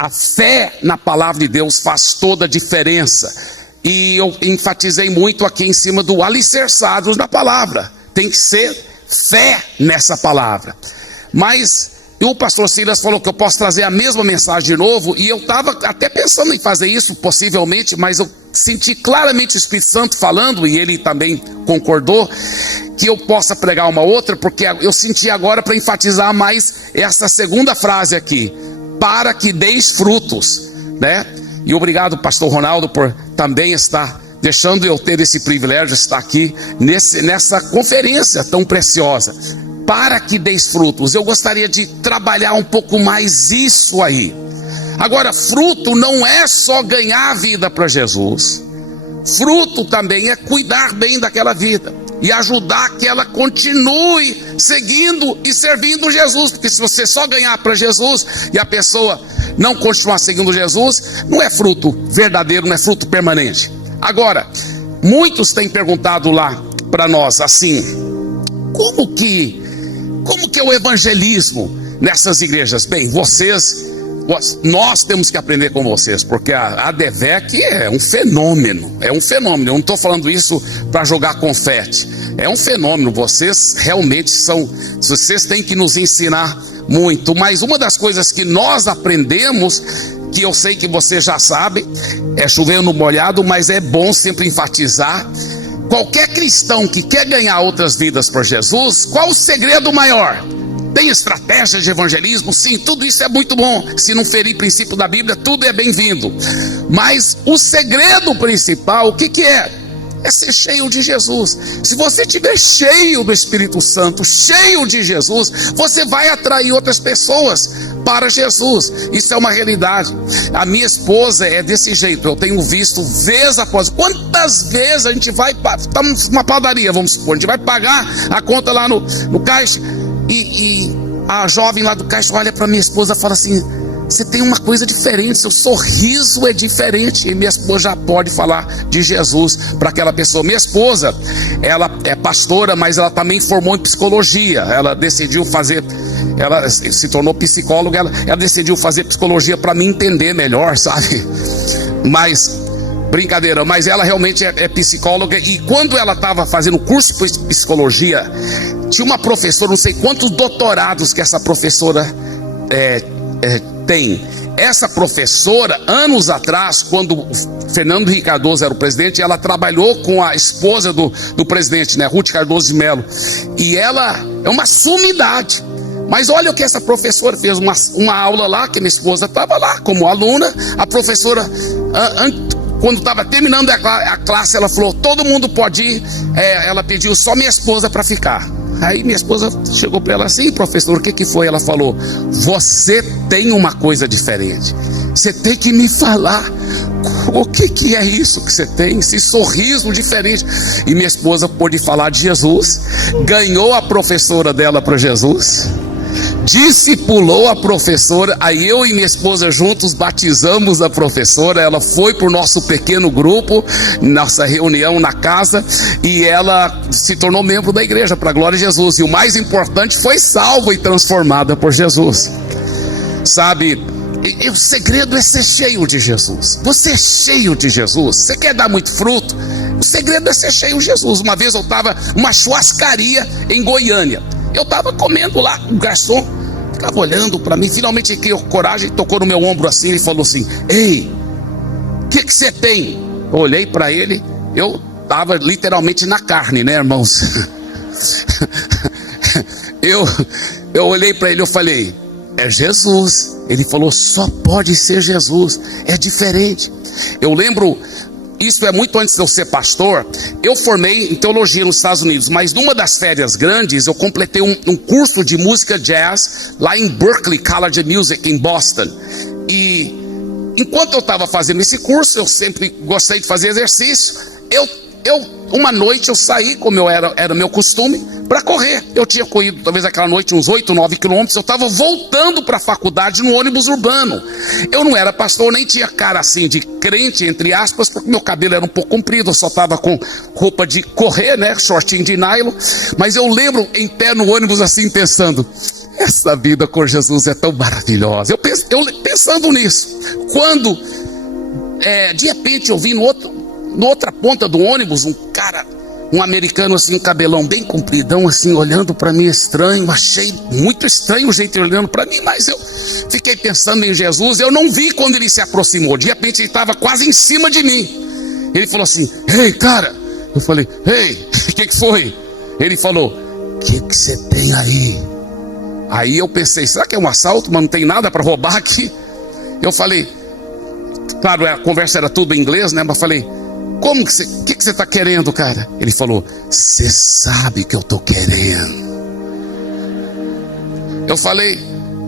a fé na palavra de Deus faz toda a diferença. E eu enfatizei muito aqui em cima do alicerçados na palavra. Tem que ser fé nessa palavra. Mas o pastor Silas falou que eu posso trazer a mesma mensagem de novo. E eu estava até pensando em fazer isso, possivelmente, mas eu senti claramente o Espírito Santo falando, e ele também concordou, que eu possa pregar uma outra, porque eu senti agora para enfatizar mais essa segunda frase aqui: para que deis frutos, né? E obrigado, pastor Ronaldo, por também estar deixando eu ter esse privilégio de estar aqui nessa conferência tão preciosa. Para que deis frutos. Eu gostaria de trabalhar um pouco mais isso aí. Agora, fruto não é só ganhar a vida para Jesus. Fruto também é cuidar bem daquela vida e ajudar que ela continue seguindo e servindo Jesus. Porque se você só ganhar para Jesus e a pessoa não continuar seguindo Jesus, não é fruto verdadeiro, não é fruto permanente. Agora, muitos têm perguntado lá para nós assim: como que é o evangelismo nessas igrejas? Bem, nós temos que aprender com vocês, porque a ADVEC é um fenômeno. Eu não estou falando isso para jogar confete, é um fenômeno. Vocês realmente vocês têm que nos ensinar muito. Mas uma das coisas que nós aprendemos, que eu sei que você já sabe, é chover no molhado, mas é bom sempre enfatizar: qualquer cristão que quer ganhar outras vidas por Jesus, qual o segredo maior? Tem estratégia de evangelismo? Sim, tudo isso é muito bom. Se não ferir princípio da Bíblia, tudo é bem-vindo. Mas o segredo principal, o que é? É ser cheio de Jesus. Se você estiver cheio do Espírito Santo, cheio de Jesus, você vai atrair outras pessoas para Jesus. Isso é uma realidade. A minha esposa é desse jeito. Eu tenho visto vez após. Quantas vezes a gente vai, estamos numa padaria, vamos supor, a gente vai pagar a conta lá no caixa, e a jovem lá do caixa olha para minha esposa e fala assim: você tem uma coisa diferente, seu sorriso é diferente. E minha esposa já pode falar de Jesus para aquela pessoa. Minha esposa, ela é pastora, mas ela também formou em psicologia. Ela decidiu fazer, ela se tornou psicóloga, ela decidiu fazer psicologia para me entender melhor, sabe? Mas, brincadeira, mas ela realmente é psicóloga. E quando ela estava fazendo o curso de psicologia, tinha uma professora, não sei quantos doutorados que essa professora tem. Essa professora, anos atrás, quando Fernando Henrique Cardoso era o presidente, ela trabalhou com a esposa do presidente, né, Ruth Cardoso de Mello. E ela é uma sumidade. Mas olha o que essa professora fez, uma aula lá, que minha esposa estava lá como aluna. A professora, quando estava terminando a classe, ela falou: todo mundo pode ir. Ela pediu só minha esposa para ficar. Aí minha esposa chegou para ela assim: professor, o que foi? Ela falou: você tem uma coisa diferente, você tem que me falar o que é isso que você tem, esse sorriso diferente. E minha esposa pôde falar de Jesus, ganhou a professora dela para Jesus, discipulou a professora. Aí eu e minha esposa juntos batizamos a professora. Ela foi para o nosso pequeno grupo, nossa reunião na casa, e ela se tornou membro da igreja, para a glória de Jesus. E o mais importante, foi salva e transformada por Jesus. Sabe, o segredo é ser cheio de Jesus. Você é cheio de Jesus. Você quer dar muito fruto? O segredo é ser cheio de Jesus. Uma vez eu estava numa churrascaria em Goiânia. Eu estava comendo lá, o garçom ficava olhando para mim. Finalmente ele criou coragem, tocou no meu ombro assim e falou assim: ei, o que você tem? Eu olhei para ele, eu estava literalmente na carne, né, irmãos? eu olhei para ele, eu falei: é Jesus. Ele falou: só pode ser Jesus, é diferente. Eu lembro, isso é muito antes de eu ser pastor. Eu formei em teologia nos Estados Unidos, mas numa das férias grandes eu completei um curso de música jazz lá em Berklee College of Music, em Boston. E enquanto eu estava fazendo esse curso, eu sempre gostei de fazer exercício. Uma noite eu saí, como era meu costume, para correr. Eu tinha corrido talvez aquela noite uns 8, 9 quilômetros. Eu estava voltando para a faculdade no ônibus urbano. Eu não era pastor, nem tinha cara assim de crente, entre aspas, porque meu cabelo era um pouco comprido. Eu só estava com roupa de correr, né, shortinho de nylon. Mas eu lembro em pé no ônibus assim, pensando: essa vida com Jesus é tão maravilhosa. Eu pensando nisso, quando de repente eu vi na outra ponta do ônibus um cara, um americano assim, cabelão bem compridão assim, olhando para mim estranho. Achei muito estranho o jeito de olhando para mim, mas eu fiquei pensando em Jesus. Eu não vi quando ele se aproximou. De repente ele estava quase em cima de mim. Ele falou assim: ei, cara. Eu falei: ei, o que foi? Ele falou: o que você tem aí? Aí eu pensei: será que é um assalto, mas não tem nada para roubar aqui? Eu falei, claro, a conversa era tudo em inglês, né? Mas falei: como que o que você está querendo, cara? Ele falou: você sabe que eu estou querendo. Eu falei: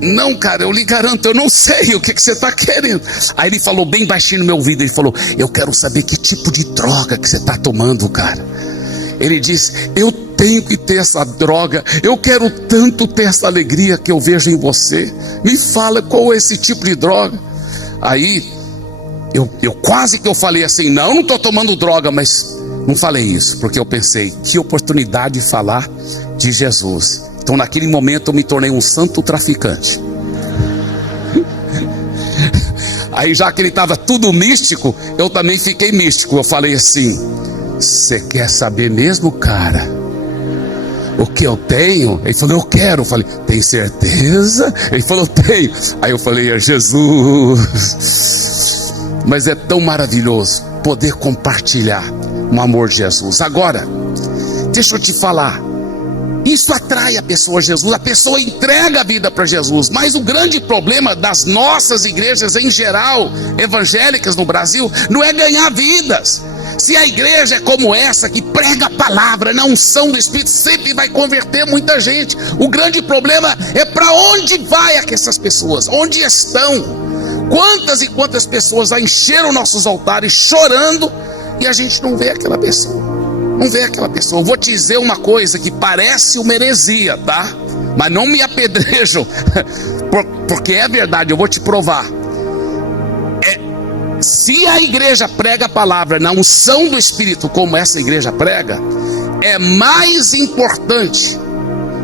não, cara, eu lhe garanto, eu não sei o que você está querendo. Aí ele falou bem baixinho no meu ouvido, ele falou: eu quero saber que tipo de droga que você está tomando, cara. Ele disse: eu tenho que ter essa droga, eu quero tanto ter essa alegria que eu vejo em você. Me fala qual é esse tipo de droga. Aí eu quase que eu falei assim: não estou tomando droga, mas não falei isso, porque eu pensei, que oportunidade de falar de Jesus. Então naquele momento eu me tornei um santo traficante. Aí já que ele estava tudo místico, eu também fiquei místico. Eu falei assim: você quer saber mesmo, cara, o que eu tenho? Ele falou: eu quero. Eu falei: tem certeza? Ele falou: tenho. Aí eu falei: é Jesus. Mas é tão maravilhoso poder compartilhar o amor de Jesus. Agora, deixa eu te falar, isso atrai a pessoa a Jesus, a pessoa entrega a vida para Jesus. Mas o grande problema das nossas igrejas em geral, evangélicas no Brasil, não é ganhar vidas. Se a igreja é como essa, que prega a palavra na unção do Espírito, sempre vai converter muita gente. O grande problema é para onde vai essas pessoas, onde estão. Quantas e quantas pessoas já encheram nossos altares chorando e a gente não vê aquela pessoa. Não vê aquela pessoa. Eu vou te dizer uma coisa que parece uma heresia, tá? Mas não me apedrejam, porque é verdade, eu vou te provar. Se a igreja prega a palavra na unção do Espírito, como essa igreja prega, é mais importante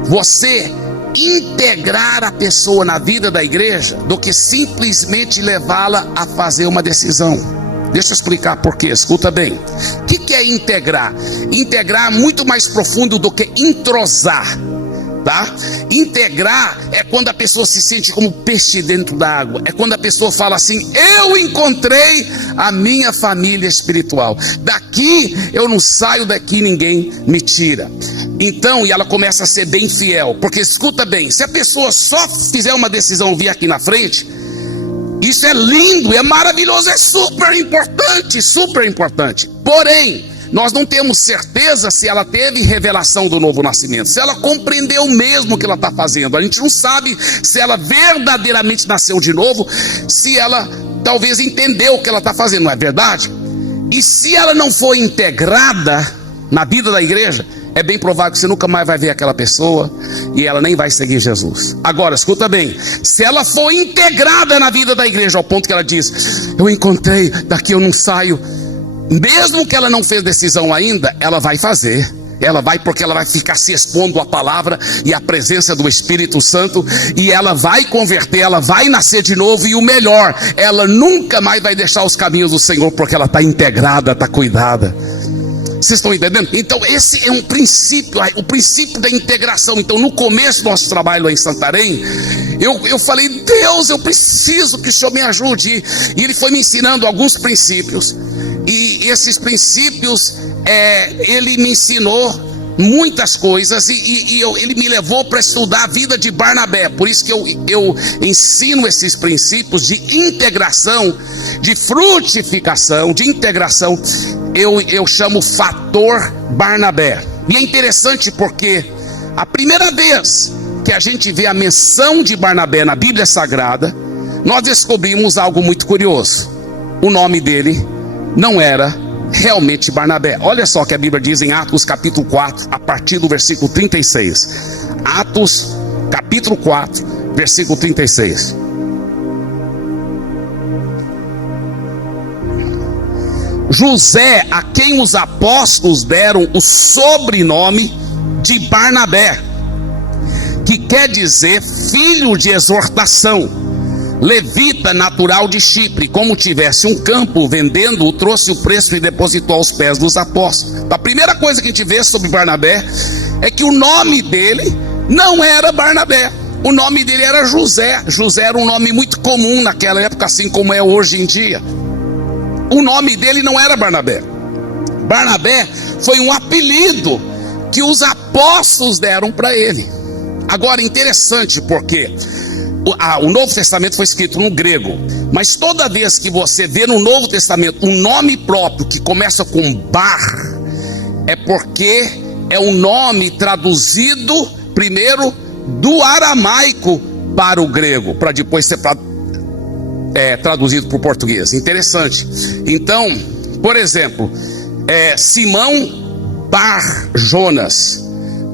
você integrar a pessoa na vida da igreja do que simplesmente levá-la a fazer uma decisão. Deixa eu explicar por quê, escuta bem. O que é integrar? Integrar é muito mais profundo do que entrosar, tá? Integrar é quando a pessoa se sente como peixe dentro da água. É quando a pessoa fala assim: eu encontrei a minha família espiritual. Daqui eu não saio, daqui ninguém me tira. Então, e ela começa a ser bem fiel. Porque escuta bem, se a pessoa só fizer uma decisão, vir aqui na frente, isso é lindo, é maravilhoso, é super importante, super importante. Porém, nós não temos certeza se ela teve revelação do novo nascimento, se ela compreendeu mesmo o que ela está fazendo. A gente não sabe se ela verdadeiramente nasceu de novo, se ela talvez entendeu o que ela está fazendo, não é verdade? E se ela não for integrada na vida da igreja, é bem provável que você nunca mais vai ver aquela pessoa e ela nem vai seguir Jesus. Agora, escuta bem, se ela for integrada na vida da igreja ao ponto que ela diz: eu encontrei, daqui eu não saio, mesmo que ela não fez decisão ainda, ela vai fazer. Ela vai, porque ela vai ficar se expondo à palavra e à presença do Espírito Santo, e ela vai converter, ela vai nascer de novo, e o melhor, ela nunca mais vai deixar os caminhos do Senhor, porque ela está integrada, está cuidada. Vocês estão entendendo? Então esse é um princípio, o princípio da integração. Então no começo do nosso trabalho lá em Santarém, eu falei: Deus, eu preciso que o Senhor me ajude. E Ele foi me ensinando alguns princípios, e esses princípios, Ele me ensinou muitas coisas, e ele me levou para estudar a vida de Barnabé. Por isso que eu ensino esses princípios de integração, de frutificação, de integração. Eu chamo fator Barnabé. E é interessante porque a primeira vez que a gente vê a menção de Barnabé na Bíblia Sagrada, nós descobrimos algo muito curioso. O nome dele não era realmente Barnabé. Olha só o que a Bíblia diz em Atos capítulo 4, a partir do versículo 36. Atos capítulo 4, versículo 36. José, a quem os apóstolos deram o sobrenome de Barnabé, que quer dizer filho de exortação. Levita, natural de Chipre, como tivesse um campo, vendendo-o, trouxe o preço e depositou aos pés dos apóstolos. A primeira coisa que a gente vê sobre Barnabé é que o nome dele não era Barnabé. O nome dele era José. José era um nome muito comum naquela época, assim como é hoje em dia. O nome dele não era Barnabé. Barnabé foi um apelido que os apóstolos deram para ele. Agora, interessante, porque o Novo Testamento foi escrito no grego, mas toda vez que você vê no Novo Testamento um nome próprio que começa com Bar, é porque é um nome traduzido primeiro do aramaico para o grego, para depois ser traduzido para o português. Interessante. Então, por exemplo, Simão Bar Jonas,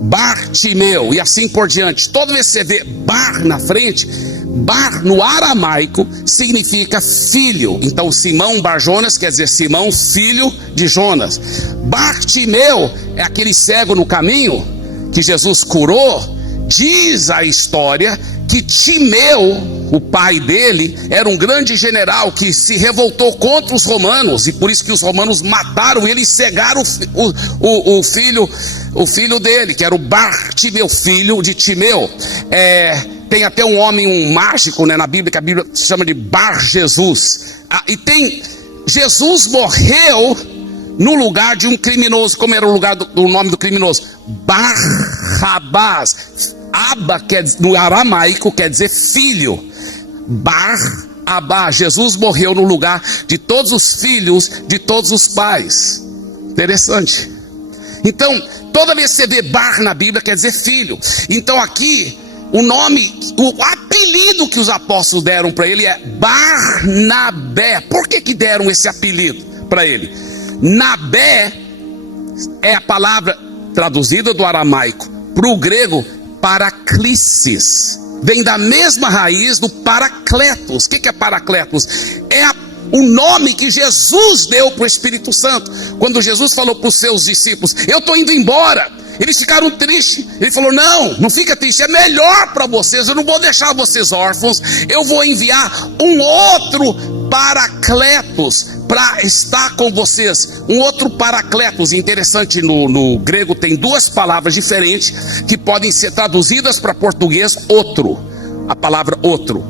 Bartimeu e assim por diante. Toda vez que você vê Bar na frente, Bar no aramaico significa filho. Então Simão Bar Jonas quer dizer Simão, filho de Jonas. Bartimeu é aquele cego no caminho que Jesus curou. Diz a história que Timeu, o pai dele, era um grande general que se revoltou contra os romanos, e por isso que os romanos mataram ele e cegaram o filho dele, que era o Bartimeu, filho de Timeu. Tem até um homem, um mágico, né, na Bíblia, que a Bíblia chama de Bar Jesus. Jesus morreu no lugar de um criminoso. Como era o lugar do nome do criminoso? Barrabás. Abba, no aramaico, quer dizer filho. Barrabás. Jesus morreu no lugar de todos os filhos de todos os pais. Interessante. Então, toda vez que você vê Bar na Bíblia, quer dizer filho. Então aqui, o apelido que os apóstolos deram para ele é Barnabé. Por que deram esse apelido para ele? Nabé é a palavra traduzida do aramaico para o grego paraclisis. Vem da mesma raiz do paracletos. O que é paracletos? É o nome que Jesus deu para o Espírito Santo. Quando Jesus falou para os seus discípulos: eu estou indo embora. Eles ficaram tristes. Ele falou: não fica triste, é melhor para vocês. Eu não vou deixar vocês órfãos. Eu vou enviar um outro paracletos para estar com vocês. Um outro paracletos. Interessante, no grego tem duas palavras diferentes que podem ser traduzidas para português outro. A palavra outro,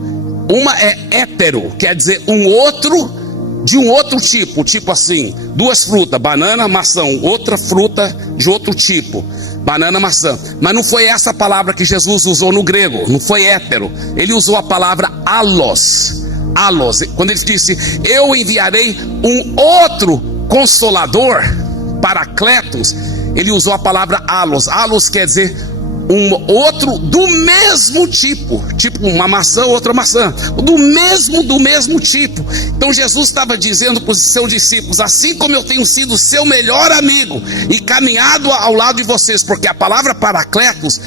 uma é hétero, quer dizer um outro de um outro tipo. Tipo assim, duas frutas, banana, maçã. Outra fruta de outro tipo, banana, maçã. Mas não foi essa palavra que Jesus usou no grego. Não foi hétero. Ele usou a palavra allos. Allos, quando ele disse: eu enviarei um outro consolador, paracletos, ele usou a palavra allos. Allos quer dizer um outro do mesmo tipo. Tipo uma maçã, outra maçã, do mesmo tipo. Então Jesus estava dizendo para os seus discípulos: assim como eu tenho sido seu melhor amigo e caminhado ao lado de vocês, porque a palavra paracletos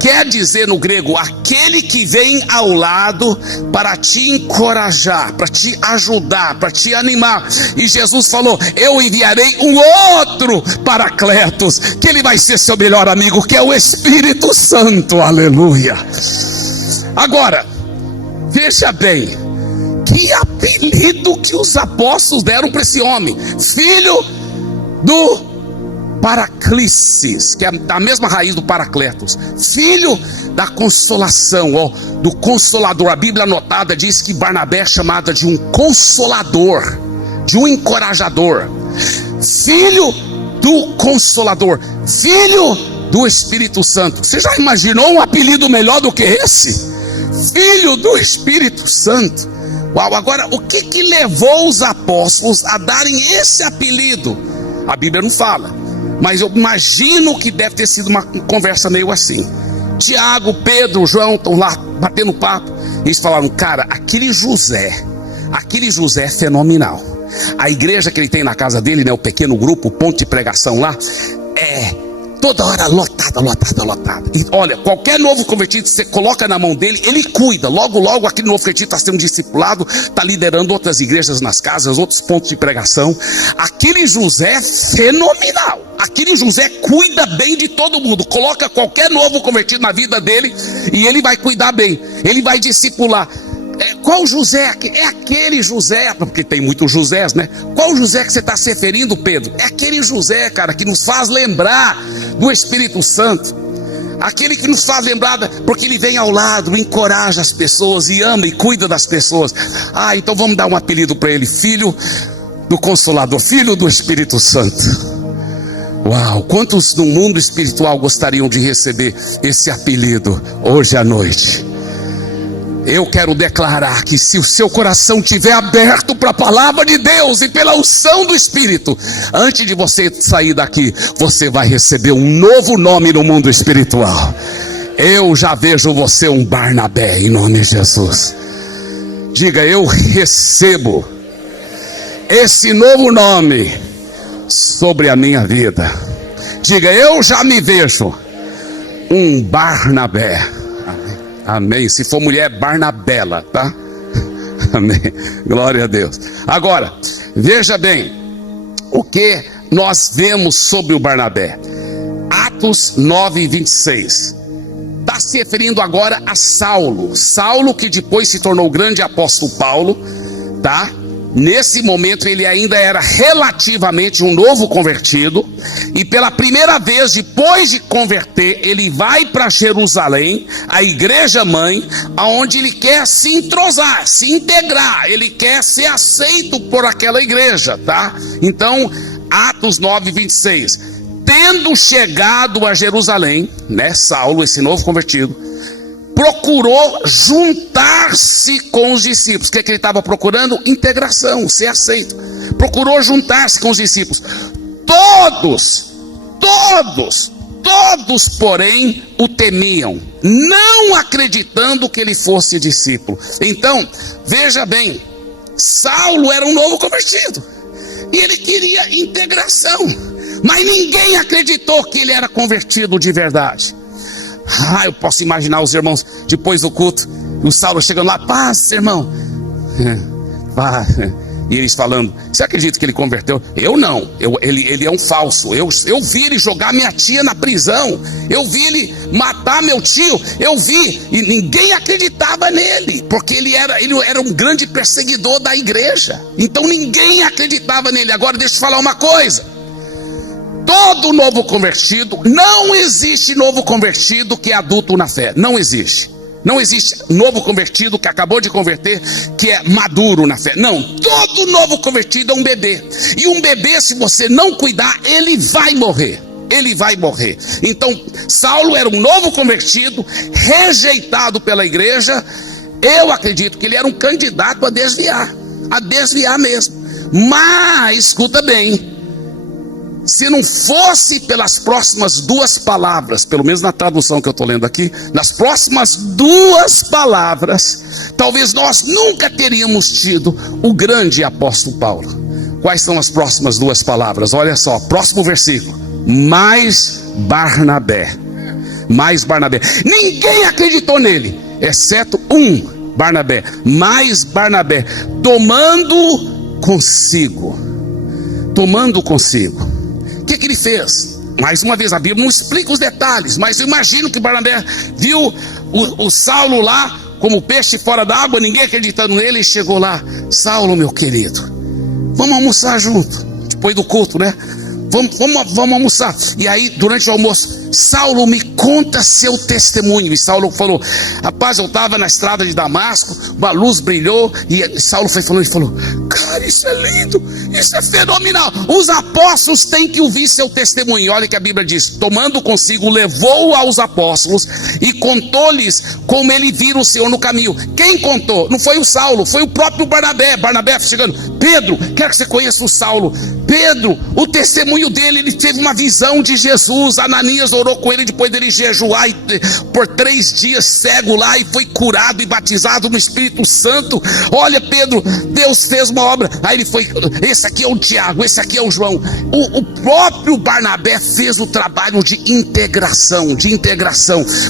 quer dizer no grego aquele que vem ao lado para te encorajar, para te ajudar, para te animar. E Jesus falou: eu enviarei um outro paracletos, que ele vai ser seu melhor amigo, que é o Espírito Santo. Aleluia. Agora, veja bem, que apelido que os apóstolos deram para esse homem: filho do paraclisis, que é da mesma raiz do paracletos, filho da consolação, ou do consolador. A Bíblia anotada diz que Barnabé é chamada de um consolador, de um encorajador. Filho do consolador, filho do Espírito Santo. Você já imaginou um apelido melhor do que esse? Filho do Espírito Santo. Uau, agora o que levou os apóstolos a darem esse apelido? A Bíblia não fala, mas eu imagino que deve ter sido uma conversa meio assim. Tiago, Pedro, João estão lá batendo papo. Eles falaram: cara, aquele José é fenomenal. A igreja que ele tem na casa dele, né, o pequeno grupo, o ponto de pregação lá, é toda hora lotada. E olha, qualquer novo convertido que você coloca na mão dele, ele cuida. Logo aquele novo convertido está sendo discipulado, está liderando outras igrejas nas casas, outros pontos de pregação. Aquele José é fenomenal. Aquele José cuida bem de todo mundo. Coloca qualquer novo convertido na vida dele e ele vai cuidar bem. Ele vai discipular. Qual José? É aquele José, porque tem muitos Josés, né? Qual José que você está se referindo, Pedro? É aquele José, cara, que nos faz lembrar do Espírito Santo. Aquele que nos faz lembrar, porque ele vem ao lado, encoraja as pessoas e ama e cuida das pessoas. Então vamos dar um apelido para ele: Filho do Consolador, Filho do Espírito Santo. Uau, quantos no mundo espiritual gostariam de receber esse apelido hoje à noite? Eu quero declarar que se o seu coração estiver aberto para a palavra de Deus e pela unção do Espírito, antes de você sair daqui, você vai receber um novo nome no mundo espiritual. Eu já vejo você um Barnabé, em nome de Jesus. Diga: eu recebo esse novo nome sobre a minha vida. Diga: eu já me vejo um Barnabé. Amém. Se for mulher, Barnabela, tá? Amém. Glória a Deus. Agora, veja bem o que nós vemos sobre o Barnabé. Atos 9:26. Está se referindo agora a Saulo. Saulo, que depois se tornou o grande apóstolo Paulo, tá? Nesse momento ele ainda era relativamente um novo convertido, e pela primeira vez depois de converter, ele vai para Jerusalém, a igreja mãe, aonde ele quer se entrosar, se integrar, ele quer ser aceito por aquela igreja, tá? Então, Atos 9:26. Tendo chegado a Jerusalém, né, Saulo, esse novo convertido, procurou juntar-se com os discípulos. O que ele estava procurando? Integração, ser aceito. Procurou juntar-se com os discípulos. Todos, porém, o temiam, não acreditando que ele fosse discípulo. Então, veja bem, Saulo era um novo convertido e ele queria integração, mas ninguém acreditou que ele era convertido de verdade. Eu posso imaginar os irmãos depois do culto, o Saulo chegando lá: paz, irmão. E eles falando: você acredita que ele converteu? Eu não, ele é um falso. Eu vi ele jogar minha tia na prisão, eu vi ele matar meu tio, eu vi. E ninguém acreditava nele, porque ele era um grande perseguidor da igreja. Então ninguém acreditava nele. Agora deixa eu falar uma coisa: todo novo convertido, não existe novo convertido que é adulto na fé. Não existe novo convertido que acabou de converter que é maduro na fé. Não, todo novo convertido é um bebê. E um bebê, se você não cuidar, ele vai morrer. Então, Saulo era um novo convertido, rejeitado pela igreja. Eu acredito que ele era um candidato a desviar mesmo. Mas, escuta bem, se não fosse pelas próximas duas palavras, pelo menos na tradução que eu estou lendo aqui, nas próximas duas palavras, talvez nós nunca teríamos tido o grande apóstolo Paulo. Quais são as próximas duas palavras? Olha só, próximo versículo: mais Barnabé. Ninguém acreditou nele, exceto um Barnabé. Mais Barnabé, tomando consigo. O que ele fez? Mais uma vez, a Bíblia não explica os detalhes, mas eu imagino que Barnabé viu o Saulo lá como peixe fora d'água, ninguém acreditando nele, e chegou lá: Saulo, meu querido, vamos almoçar junto, depois do culto, né? Vamos almoçar. E aí, durante o almoço: Saulo, me conta seu testemunho. E Saulo falou: rapaz, eu estava na estrada de Damasco, uma luz brilhou, e Saulo foi falando, e falou: cara, isso é lindo, isso é fenomenal. Os apóstolos têm que ouvir seu testemunho. Olha que a Bíblia diz: tomando consigo, levou-o aos apóstolos e contou-lhes como ele vira o Senhor no caminho. Quem contou? Não foi o Saulo, foi o próprio Barnabé. Barnabé chegando: Pedro, quero que você conheça o Saulo. Pedro, o testemunho dele, ele teve uma visão de Jesus. Ananias orou com ele depois dele jejuar por 3 dias cego lá, e foi curado e batizado no Espírito Santo. Olha, Pedro, Deus fez uma obra. Aí ele foi, esse aqui é o Tiago, esse aqui é o João. O próprio Barnabé fez o trabalho de integração,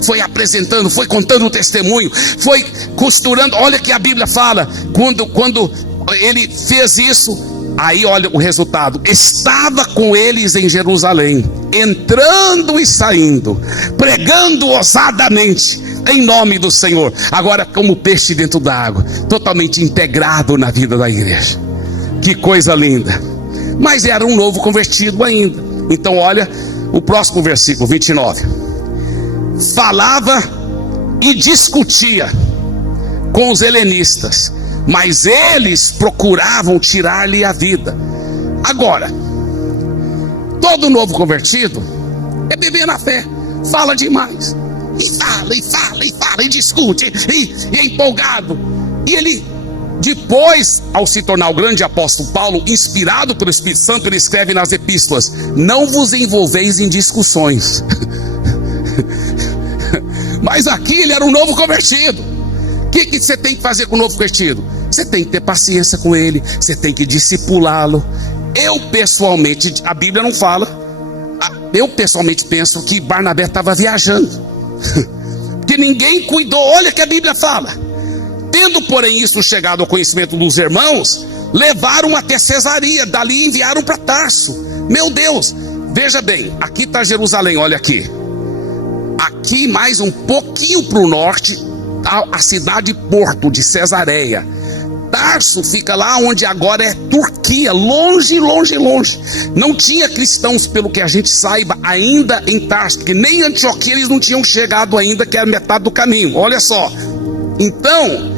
foi apresentando, foi contando o testemunho, foi costurando. Olha que a Bíblia fala, quando ele fez isso, aí olha o resultado: estava com eles em Jerusalém, entrando e saindo, pregando ousadamente em nome do Senhor. Agora como peixe dentro da água, totalmente integrado na vida da igreja. Que coisa linda. Mas era um novo convertido ainda. Então olha o próximo versículo 29. Falava e discutia com os helenistas, mas eles procuravam tirar-lhe a vida. Agora, todo novo convertido é bebê na fé, fala demais, e fala, e discute, e é empolgado. E ele, depois, ao se tornar o grande apóstolo Paulo, inspirado pelo Espírito Santo, ele escreve nas epístolas: não vos envolveis em discussões. Mas aqui ele era um novo convertido. O que você tem que fazer com o novo convertido? Você tem que ter paciência com ele, você tem que discipulá-lo. Eu pessoalmente, a Bíblia não fala, eu pessoalmente penso que Barnabé estava viajando, que ninguém cuidou. Olha que a Bíblia fala: tendo porém isso chegado ao conhecimento dos irmãos, levaram até Cesaria, dali enviaram para Tarso. Meu Deus, veja bem, aqui está Jerusalém, olha aqui. Aqui mais um pouquinho para o norte, a cidade porto de Cesareia. Tarso fica lá onde agora é Turquia, longe. Não tinha cristãos, pelo que a gente saiba, ainda em Tarso, porque nem Antioquia eles não tinham chegado ainda, que é a metade do caminho. Olha só. Então,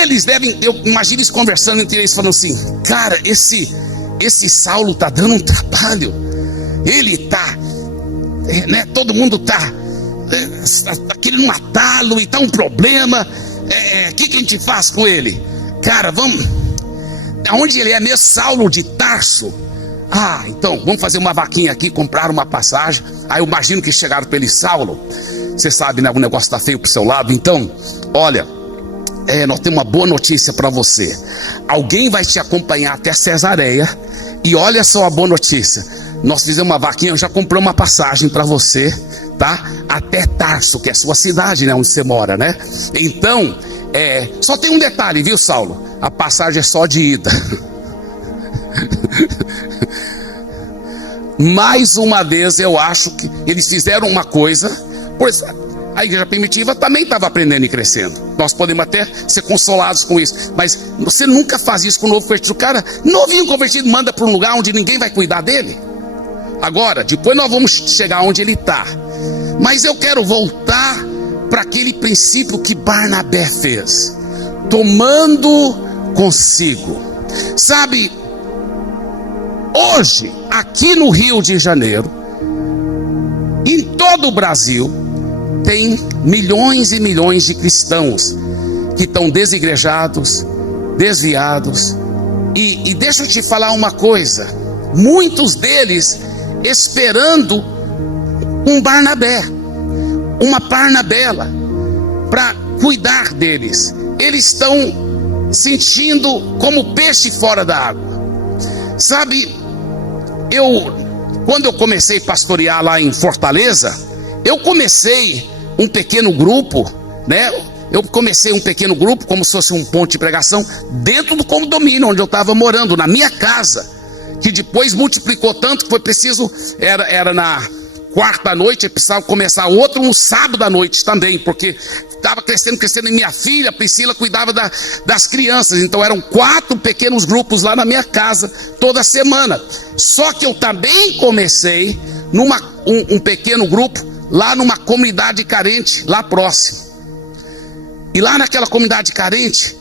eles devem, eu imagino eles conversando entre eles, falando assim: cara, esse Saulo tá dando um trabalho. Ele tá, né? Todo mundo tá querendo matá-lo e tá um problema. O que a gente faz com ele? Cara, vamos. Onde ele é mesmo? Saulo de Tarso. Ah, então vamos fazer uma vaquinha aqui, comprar uma passagem. Aí eu imagino que chegaram para ele: Saulo, você sabe, né? O negócio tá feio pro seu lado. Então, olha, nós temos uma boa notícia para você. Alguém vai te acompanhar até Cesareia. E olha só a boa notícia: nós fizemos uma vaquinha, eu já comprei uma passagem para você, tá? Até Tarso, que é a sua cidade, né? Onde você mora, né? Então, só tem um detalhe, viu, Saulo? A passagem é só de ida. Mais uma vez, eu acho que eles fizeram uma coisa, pois a igreja primitiva também estava aprendendo e crescendo. Nós podemos até ser consolados com isso, mas você nunca faz isso com o novo convertido. O cara, novinho convertido, manda para um lugar onde ninguém vai cuidar dele. Agora, depois nós vamos chegar onde ele está. Mas eu quero voltar para aquele princípio que Barnabé fez, tomando consigo. Sabe, hoje, aqui no Rio de Janeiro, em todo o Brasil, tem milhões e milhões de cristãos que estão desigrejados, desviados. E deixa eu te falar uma coisa: muitos deles esperando um Barnabé, uma Barnabela, para cuidar deles. Eles estão sentindo como peixe fora da água. Sabe, quando eu comecei a pastorear lá em Fortaleza, eu comecei um pequeno grupo, né? Eu comecei um pequeno grupo, como se fosse um ponto de pregação, dentro do condomínio onde eu estava morando, na minha casa, que depois multiplicou tanto que foi preciso, era na quarta noite, precisava começar outro no sábado à noite também, porque estava crescendo, e minha filha, a Priscila, cuidava das crianças. Então eram 4 pequenos grupos lá na minha casa, toda semana. Só que eu também comecei um pequeno grupo lá numa comunidade carente, lá próximo. E lá naquela comunidade carente,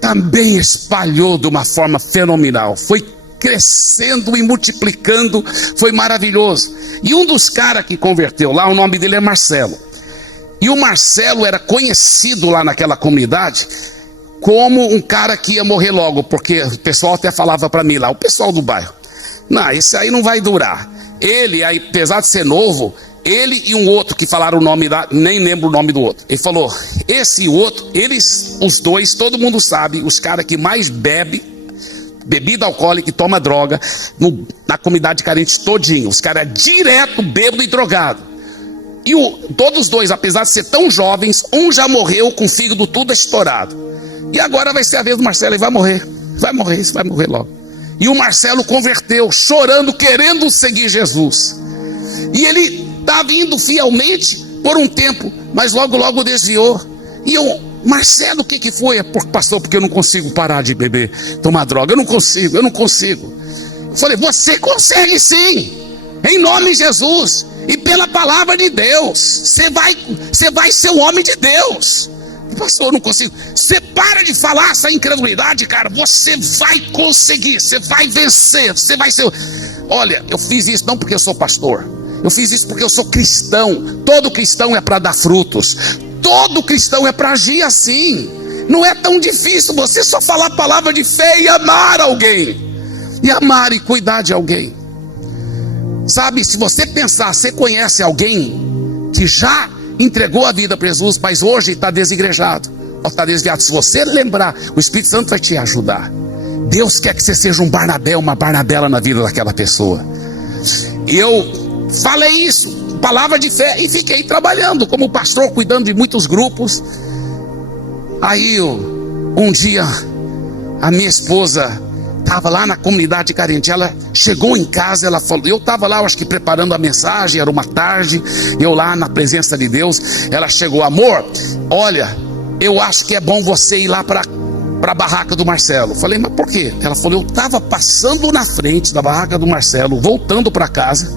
também espalhou de uma forma fenomenal. Foi crescendo e multiplicando, foi maravilhoso. E um dos caras que converteu lá, o nome dele é Marcelo. E o Marcelo era conhecido lá naquela comunidade como um cara que ia morrer logo, porque o pessoal até falava para mim lá, o pessoal do bairro: não, esse aí não vai durar. ele, apesar de ser novo, ele e um outro que falaram o nome, nem lembro o nome do outro. Ele falou, esse e o outro, eles, os dois, todo mundo sabe, os caras que mais bebida alcoólica e toma droga na comunidade carente todinho. Os caras direto bêbado e drogado. E todos os dois, apesar de ser tão jovens, um já morreu com o fígado tudo estourado. E agora vai ser a vez do Marcelo, ele vai morrer. Vai morrer logo. E o Marcelo converteu, chorando, querendo seguir Jesus. E ele estava indo fielmente por um tempo, mas logo desviou. E eu, Marcelo, o que foi? Pastor, porque eu não consigo parar de beber, tomar droga. Eu não consigo. Eu falei, você consegue sim, em nome de Jesus e pela palavra de Deus. Você vai ser um homem de Deus. Pastor, eu não consigo. Você para de falar essa incredulidade, cara. Você vai conseguir, você vai vencer, você vai ser. Olha, eu fiz isso não porque eu sou pastor, eu fiz isso porque eu sou cristão. Todo cristão é para dar frutos, todo cristão é para agir assim. Não é tão difícil você só falar a palavra de fé e amar alguém, e amar e cuidar de alguém. Sabe, se você pensar, você conhece alguém que já entregou a vida para Jesus, mas hoje está desigrejado, está desviado. Se você lembrar, o Espírito Santo vai te ajudar. Deus quer que você seja um Barnabé, uma Barnabela na vida daquela pessoa. E eu falei isso, palavra de fé, e fiquei trabalhando como pastor, cuidando de muitos grupos. Aí um dia a minha esposa estava lá na comunidade carente, ela chegou em casa, ela falou, eu estava lá, acho que preparando a mensagem, era uma tarde, eu lá na presença de Deus, ela chegou, amor, olha, eu acho que é bom você ir lá para a barraca do Marcelo. Falei, mas por quê? Ela falou, eu estava passando na frente da barraca do Marcelo, voltando para casa,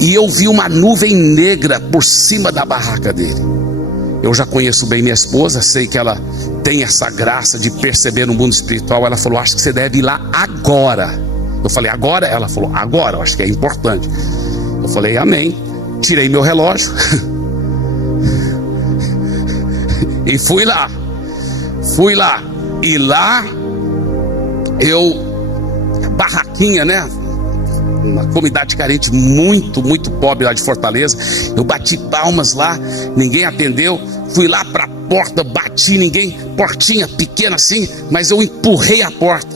e eu vi uma nuvem negra por cima da barraca dele. Eu já conheço bem minha esposa, sei que ela tem essa graça de perceber no mundo espiritual. Ela falou, acho que você deve ir lá agora. Eu falei, agora? Ela falou, agora, eu acho que é importante. Eu falei, amém. Tirei meu relógio e fui lá. E lá barraquinha, né? Uma comunidade carente muito pobre lá de Fortaleza. Eu bati palmas lá, ninguém atendeu. Fui lá para a porta, bati, ninguém, portinha pequena assim, mas eu empurrei a porta.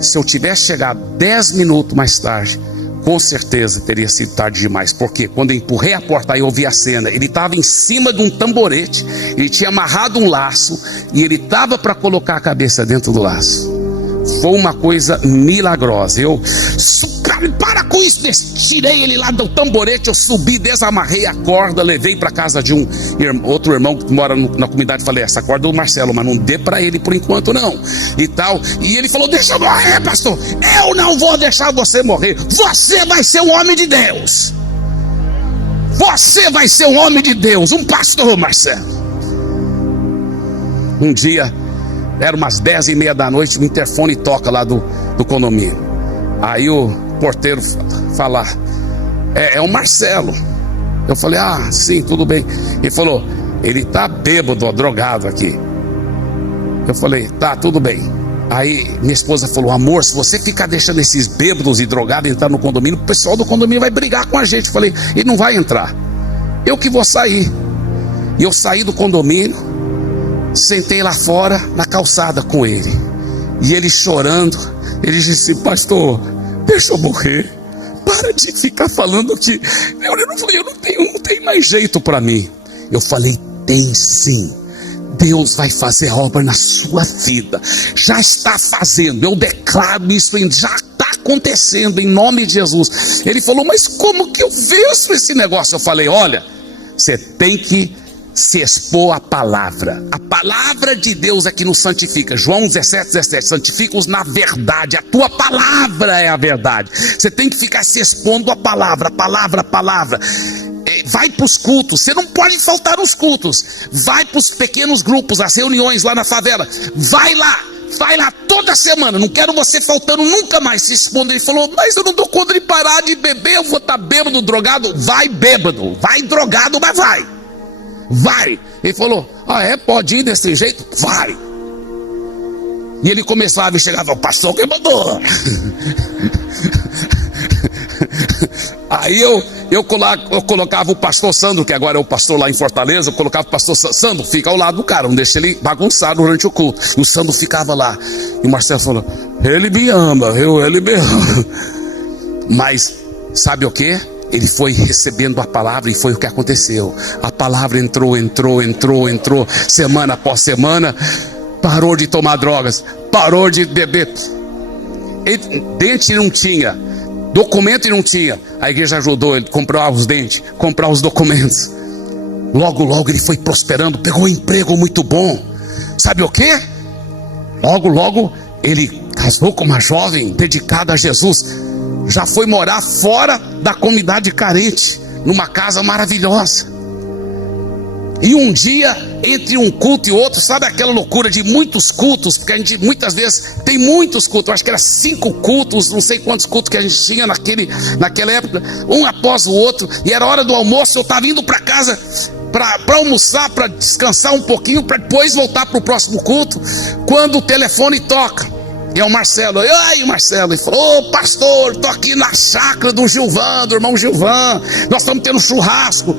Se eu tivesse chegado 10 minutos mais tarde, com certeza teria sido tarde demais, porque quando eu empurrei a porta, aí eu vi a cena. Ele estava em cima de um tamborete, ele tinha amarrado um laço e ele estava para colocar a cabeça dentro do laço. Foi uma coisa milagrosa. Para com isso, tirei ele lá do tamborete, eu subi, desamarrei a corda, levei para casa de outro irmão que mora na comunidade. Falei, essa corda é do Marcelo, mas não dê para ele por enquanto não, e tal. E ele falou, deixa eu morrer, pastor. Eu não vou deixar você morrer. Você vai ser um homem de Deus. Você vai ser um homem de Deus, um pastor, Marcelo. Um dia, era umas 10h30 da noite, o interfone toca lá do condomínio. Aí o porteiro fala, é o Marcelo. Eu falei, ah, sim, tudo bem. Ele falou, ele tá bêbado, drogado aqui. Eu falei, tá, tudo bem. Aí minha esposa falou, amor, se você ficar deixando esses bêbados e drogados entrar no condomínio, o pessoal do condomínio vai brigar com a gente. Eu falei, ele não vai entrar, eu que vou sair. E eu saí do condomínio, sentei lá fora na calçada com ele, e ele chorando. Ele disse, pastor, deixa eu morrer, para de ficar falando que eu não tenho mais jeito para mim. Eu falei, tem sim, Deus vai fazer a obra na sua vida, já está fazendo, eu declaro isso, já está acontecendo em nome de Jesus. Ele falou, mas como que eu venço esse negócio? Eu falei, olha, você tem que se expor à palavra. A palavra de Deus é que nos santifica. João 17:17, santifica-os na verdade. A tua palavra é a verdade. Você tem que ficar se expondo à palavra, a palavra. Vai para os cultos, você não pode faltar nos cultos. Vai para os pequenos grupos, as reuniões lá na favela. Vai lá toda semana. Não quero você faltando nunca mais, se expondo. Ele falou, mas eu não dou conta de parar de beber, eu vou estar bêbado, drogado. Vai bêbado, vai drogado, mas vai. Ele falou, pode ir desse jeito? Vai. E ele começava e chegava, o pastor que mandou. Aí eu colocava o pastor Sandro, que agora é o pastor lá em Fortaleza, eu colocava o pastor Sandro, fica ao lado do cara, não deixa ele bagunçar durante o culto. E o Sandro ficava lá. E o Marcelo falou: ele me ama, ele me ama. Mas sabe o que? Ele foi recebendo a palavra e foi o que aconteceu. A palavra entrou. Semana após semana, parou de tomar drogas, parou de beber. Dente não tinha, documento não tinha. A igreja ajudou ele a comprar os dentes, comprar os documentos. Logo ele foi prosperando, pegou um emprego muito bom. Sabe o que? Logo ele casou com uma jovem dedicada a Jesus. Já foi morar fora da comunidade carente, numa casa maravilhosa. E um dia, entre um culto e outro, sabe aquela loucura de muitos cultos? Porque a gente muitas vezes tem muitos cultos. Eu acho que era 5 cultos, não sei quantos cultos que a gente tinha naquela época, um após o outro. E era hora do almoço, eu estava indo para casa para almoçar, para descansar um pouquinho, para depois voltar para o próximo culto. Quando o telefone toca, e é o Marcelo. Aí o Marcelo, ele falou: ô pastor, estou aqui na chácara do Gilvan, do irmão Gilvan, nós estamos tendo churrasco.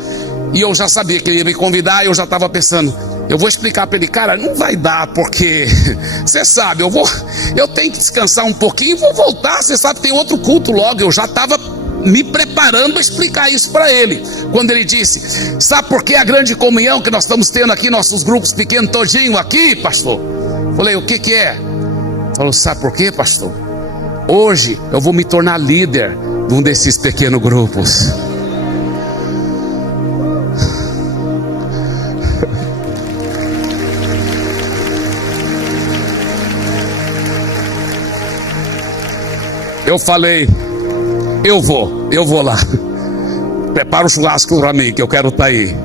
E eu já sabia que ele ia me convidar, e eu já estava pensando: eu vou explicar para ele, cara, não vai dar, porque você sabe, eu tenho que descansar um pouquinho e vou voltar, você sabe, tem outro culto logo. Eu já estava me preparando para explicar isso para ele, quando ele disse: sabe por que a grande comunhão que nós estamos tendo aqui, nossos grupos pequenos todinho aqui, pastor? Falei: o que é? Falou: sabe por quê, pastor? Hoje eu vou me tornar líder de um desses pequenos grupos. Eu falei: eu vou lá. Prepara o churrasco para mim, que eu quero estar aí.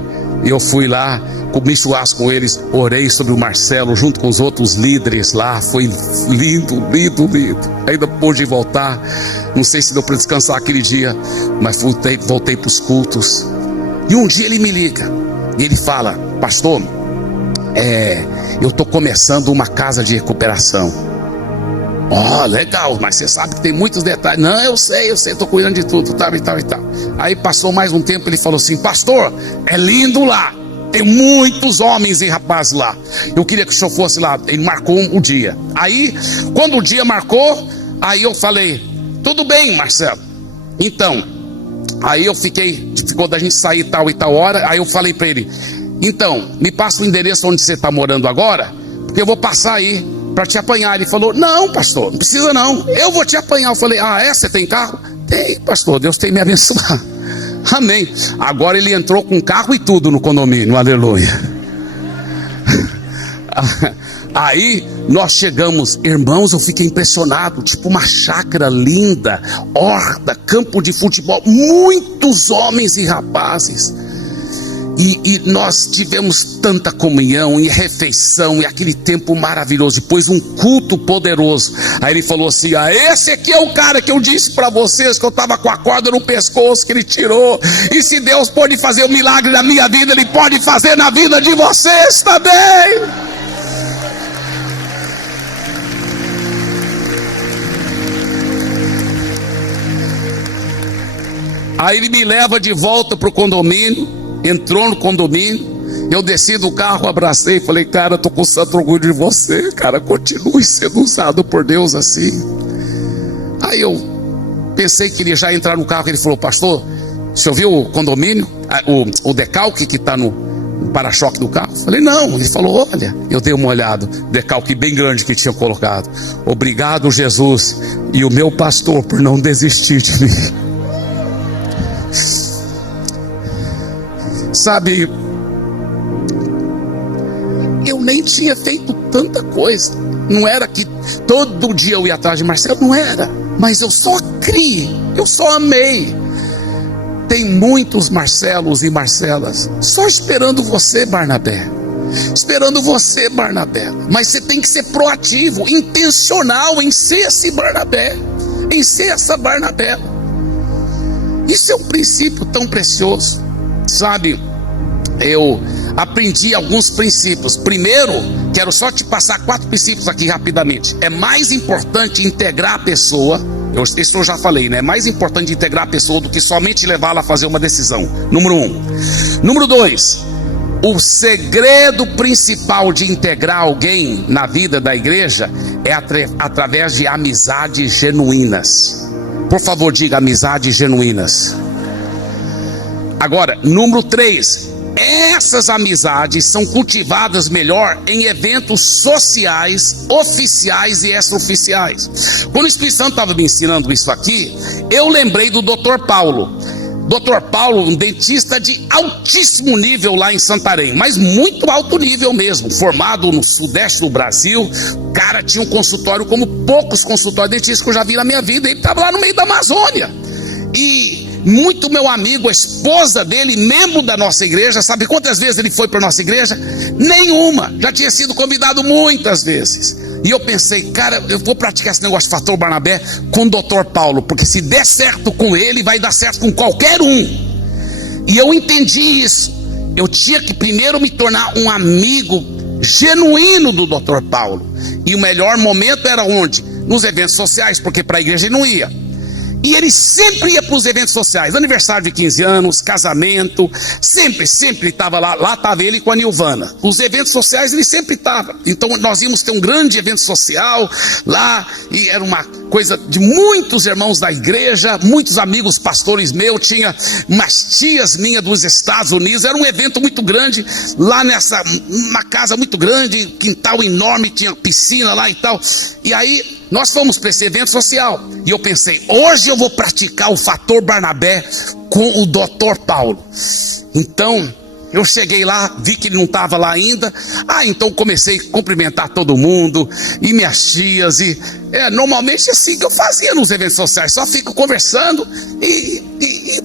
E eu fui lá, comi churrasco com eles, orei sobre o Marcelo junto com os outros líderes lá. Foi lindo. Ainda pude voltar. Não sei se deu para descansar aquele dia, mas voltei para os cultos. E um dia ele me liga e ele fala: pastor, eu estou começando uma casa de recuperação. Legal, mas você sabe que tem muitos detalhes. Não, eu sei, estou cuidando de tudo, tal. Aí passou mais um tempo, ele falou assim: pastor, é lindo lá, tem muitos homens e rapazes lá, eu queria que o senhor fosse lá. Ele marcou o dia. Aí, quando o dia marcou, aí eu falei: tudo bem, Marcelo. Então, aí eu ficou da gente sair tal e tal hora. Aí eu falei para ele: então, me passa o endereço onde você está morando agora, porque eu vou passar aí para te apanhar. Ele falou: não, pastor, não precisa não, eu vou te apanhar. Eu falei: você tem carro? Tem, pastor, Deus tem me abençoado. Amém. Agora ele entrou com carro e tudo no condomínio, aleluia. Aí nós chegamos, irmãos, eu fiquei impressionado, tipo uma chácara linda, horta, campo de futebol, muitos homens e rapazes. E nós tivemos tanta comunhão e refeição, e aquele tempo maravilhoso. Depois um culto poderoso. Aí ele falou assim: esse aqui é o cara que eu disse para vocês que eu estava com a corda no pescoço, que ele tirou. E se Deus pode fazer um milagre na minha vida, Ele pode fazer na vida de vocês também. Aí ele me leva de volta para o condomínio. Entrou no condomínio, eu desci do carro, abracei e falei: cara, eu tô com santo orgulho de você, cara, continue sendo usado por Deus assim. Aí eu pensei que ele ia já entrar no carro. Ele falou: pastor, você viu o condomínio, o decalque que está no para-choque do carro? Eu falei: não. Ele falou: olha, eu dei uma olhada, decalque bem grande que tinha colocado: obrigado, Jesus, e o meu pastor por não desistir de mim. Sabe, eu nem tinha feito tanta coisa. Não era que todo dia eu ia atrás de Marcelo, não era. Mas eu só criei, eu só amei. Tem muitos Marcelos e Marcelas só esperando você, Barnabé. Esperando você, Barnabé. Mas você tem que ser proativo, intencional em ser esse Barnabé, em ser essa Barnabé. Isso é um princípio tão precioso. Sabe, eu aprendi alguns princípios. Primeiro, quero só te passar 4 princípios aqui rapidamente. É mais importante integrar a pessoa Isso eu já falei, né? É mais importante integrar a pessoa do que somente levá-la a fazer uma decisão. Número 1. Número 2. O segredo principal de integrar alguém na vida da igreja é através de amizades genuínas. Por favor, diga amizades genuínas. Agora, número 3. Essas amizades são cultivadas melhor em eventos sociais, oficiais e extraoficiais. Quando o Espírito Santo estava me ensinando isso aqui, eu lembrei do Dr. Paulo. Dr. Paulo, um dentista de altíssimo nível lá em Santarém, mas muito alto nível mesmo, formado no sudeste do Brasil. O cara tinha um consultório como poucos consultórios dentistas que eu já vi na minha vida. Ele estava lá no meio da Amazônia. E muito meu amigo, a esposa dele, membro da nossa igreja, sabe quantas vezes ele foi para a nossa igreja? Nenhuma. Já tinha sido convidado muitas vezes. E eu pensei, cara, eu vou praticar esse negócio de fator Barnabé com o Dr. Paulo, porque se der certo com ele, vai dar certo com qualquer um. E eu entendi isso. Eu tinha que primeiro me tornar um amigo genuíno do Dr. Paulo. E o melhor momento era onde? Nos eventos sociais, porque para a igreja ele não ia. E ele sempre ia para os eventos sociais, aniversário de 15 anos, casamento, sempre estava lá. Lá estava ele com a Nilvana. Os eventos sociais ele sempre estava. Então nós íamos ter um grande evento social lá, e era uma coisa de muitos irmãos da igreja, muitos amigos pastores meus, tinha umas tias minhas dos Estados Unidos. Era um evento muito grande, lá uma casa muito grande, quintal enorme, tinha piscina lá e tal. E aí nós fomos para esse evento social, e eu pensei, hoje eu vou praticar o fator Barnabé com o Dr. Paulo. Então eu cheguei lá, vi que ele não estava lá ainda. Então comecei a cumprimentar todo mundo, e minhas tias, e normalmente é assim que eu fazia nos eventos sociais, só fico conversando e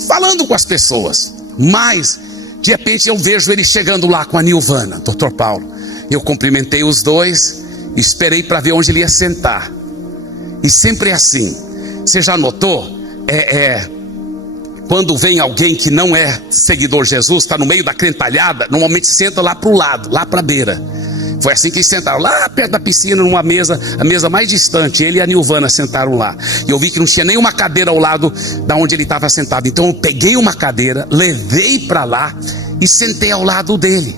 falando com as pessoas. Mas de repente eu vejo ele chegando lá com a Nilvana, Dr. Paulo. Eu cumprimentei os dois, esperei para ver onde ele ia sentar. E sempre é assim. Você já notou? Quando vem alguém que não é seguidor de Jesus, está no meio da crentalhada, normalmente senta lá para o lado, lá para a beira. Foi assim que eles sentaram, lá perto da piscina, numa mesa, a mesa mais distante. Ele e a Nilvana sentaram lá. E eu vi que não tinha nenhuma cadeira ao lado da onde ele estava sentado. Então eu peguei uma cadeira, levei para lá e sentei ao lado dele.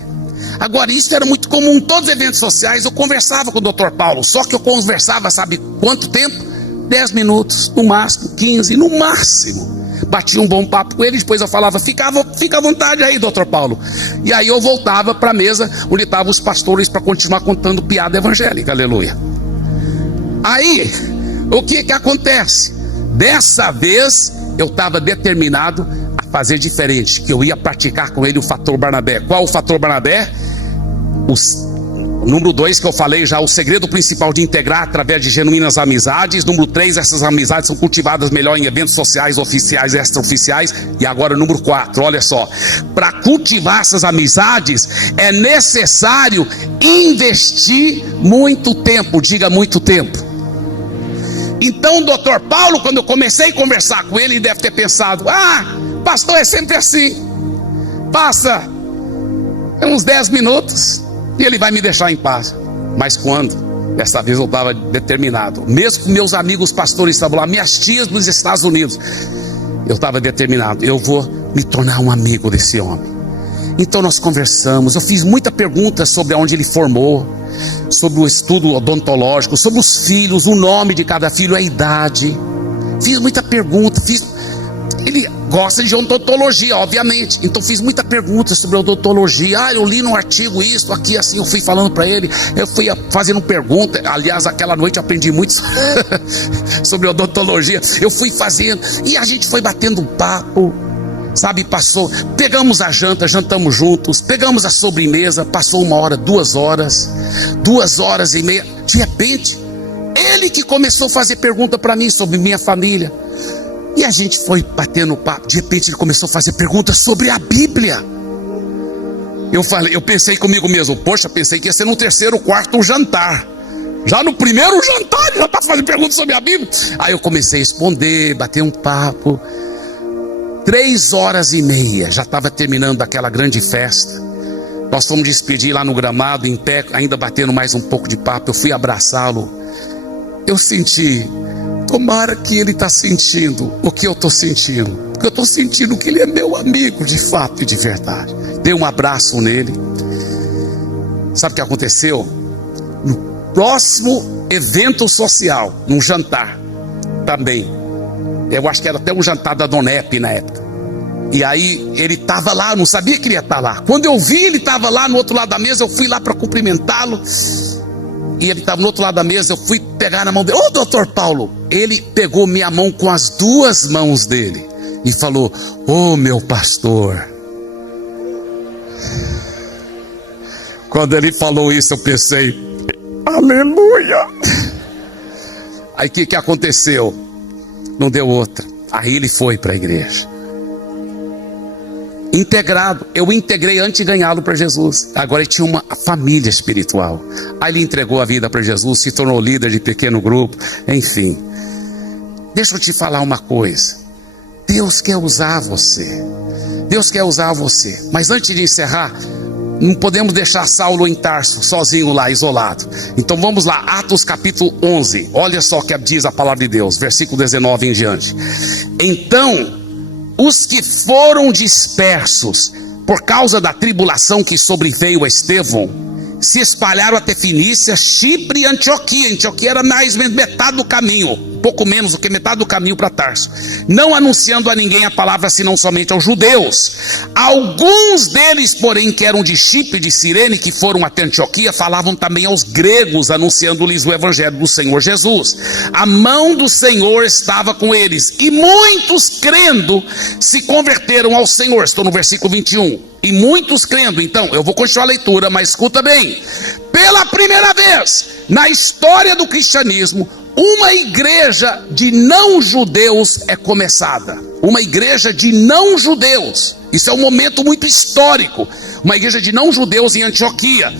Agora, isso era muito comum. Em todos os eventos sociais eu conversava com o Dr. Paulo. Só que eu conversava, sabe quanto tempo? 10 minutos, no máximo 15, no máximo. Batia um bom papo com ele, depois eu falava, fica à vontade aí, Dr. Paulo. E aí eu voltava para a mesa onde estavam os pastores para continuar contando piada evangélica, aleluia. Aí, o que acontece? Dessa vez eu estava determinado a fazer diferente, que eu ia praticar com ele o fator Barnabé. Qual o fator Barnabé? O número 2 que eu falei já, o segredo principal de integrar através de genuínas amizades. Número 3, essas amizades são cultivadas melhor em eventos sociais, oficiais e extraoficiais. E agora o número 4, olha só, para cultivar essas amizades é necessário investir muito tempo, diga muito tempo. Então o Dr. Paulo, quando eu comecei a conversar com ele deve ter pensado, pastor é sempre assim, passa uns 10 minutos e ele vai me deixar em paz. Mas quando? Dessa vez eu estava determinado. Mesmo que meus amigos pastores estavam lá, minhas tias nos Estados Unidos, eu estava determinado, eu vou me tornar um amigo desse homem. Então nós conversamos, eu fiz muita pergunta sobre onde ele formou, sobre o estudo odontológico, sobre os filhos, o nome de cada filho, a idade. Fiz muita pergunta, ele gosta de odontologia, obviamente. Então fiz muita pergunta sobre odontologia. Eu li no artigo isso, aqui, assim. Eu fui falando para ele, eu fui fazendo pergunta. Aliás, aquela noite eu aprendi muito sobre odontologia. Eu fui fazendo, e a gente foi batendo um papo, sabe, pegamos a janta, jantamos juntos, pegamos a sobremesa, passou 1 hora, 2 horas, 2h30. De repente, ele que começou a fazer pergunta para mim sobre minha família. E a gente foi batendo papo. De repente ele começou a fazer perguntas sobre a Bíblia. Eu pensei comigo mesmo, pensei que ia ser no 3º, 4º jantar. Já no primeiro jantar ele já está fazendo perguntas sobre a Bíblia. Aí eu comecei a responder, bater um papo. 3h30, já estava terminando aquela grande festa. Nós fomos despedir lá no gramado, em pé, ainda batendo mais um pouco de papo. Eu fui abraçá-lo. Eu senti tomara que ele está sentindo o que eu estou sentindo, porque eu estou sentindo que ele é meu amigo de fato e de verdade. Dei um abraço nele. Sabe o que aconteceu? No próximo evento social, num jantar também, eu acho que era até um jantar da Dona Epe na época, e aí ele estava lá, eu não sabia que ele ia estar lá. Quando eu vi ele estava lá no outro lado da mesa, eu fui lá para cumprimentá-lo, e ele estava no outro lado da mesa. Eu fui pegar na mão dele. Ô, doutor Paulo! Ele pegou minha mão com as duas mãos dele e falou: ô, meu pastor. Quando ele falou isso, eu pensei: aleluia! Aí o que aconteceu? Não deu outra. Aí ele foi para a igreja. Integrado. Eu integrei antes de ganhá-lo para Jesus. Agora ele tinha uma família espiritual. Aí ele entregou a vida para Jesus, se tornou líder de pequeno grupo. Enfim, deixa eu te falar uma coisa. Deus quer usar você. Deus quer usar você. Mas antes de encerrar, não podemos deixar Saulo em Tarso, sozinho lá, isolado. Então vamos lá, Atos capítulo 11. Olha só o que diz a palavra de Deus, versículo 19 em diante. Então os que foram dispersos por causa da tribulação que sobreveio a Estevão se espalharam até Fenícia, Chipre e Antioquia. Antioquia era mais ou menos metade do caminho, um pouco menos do que metade do caminho para Tarso, não anunciando a ninguém a palavra senão somente aos judeus. Alguns deles, porém, que eram de Chipre e de Cirene, que foram até Antioquia, falavam também aos gregos, anunciando-lhes o evangelho do Senhor Jesus. A mão do Senhor estava com eles, e muitos crendo se converteram ao Senhor. Estou no versículo 21. E muitos crendo. Então, eu vou continuar a leitura, mas escuta bem. Pela primeira vez na história do cristianismo, uma igreja de não-judeus é começada. Uma igreja de não-judeus. Isso é um momento muito histórico. Uma igreja de não-judeus em Antioquia.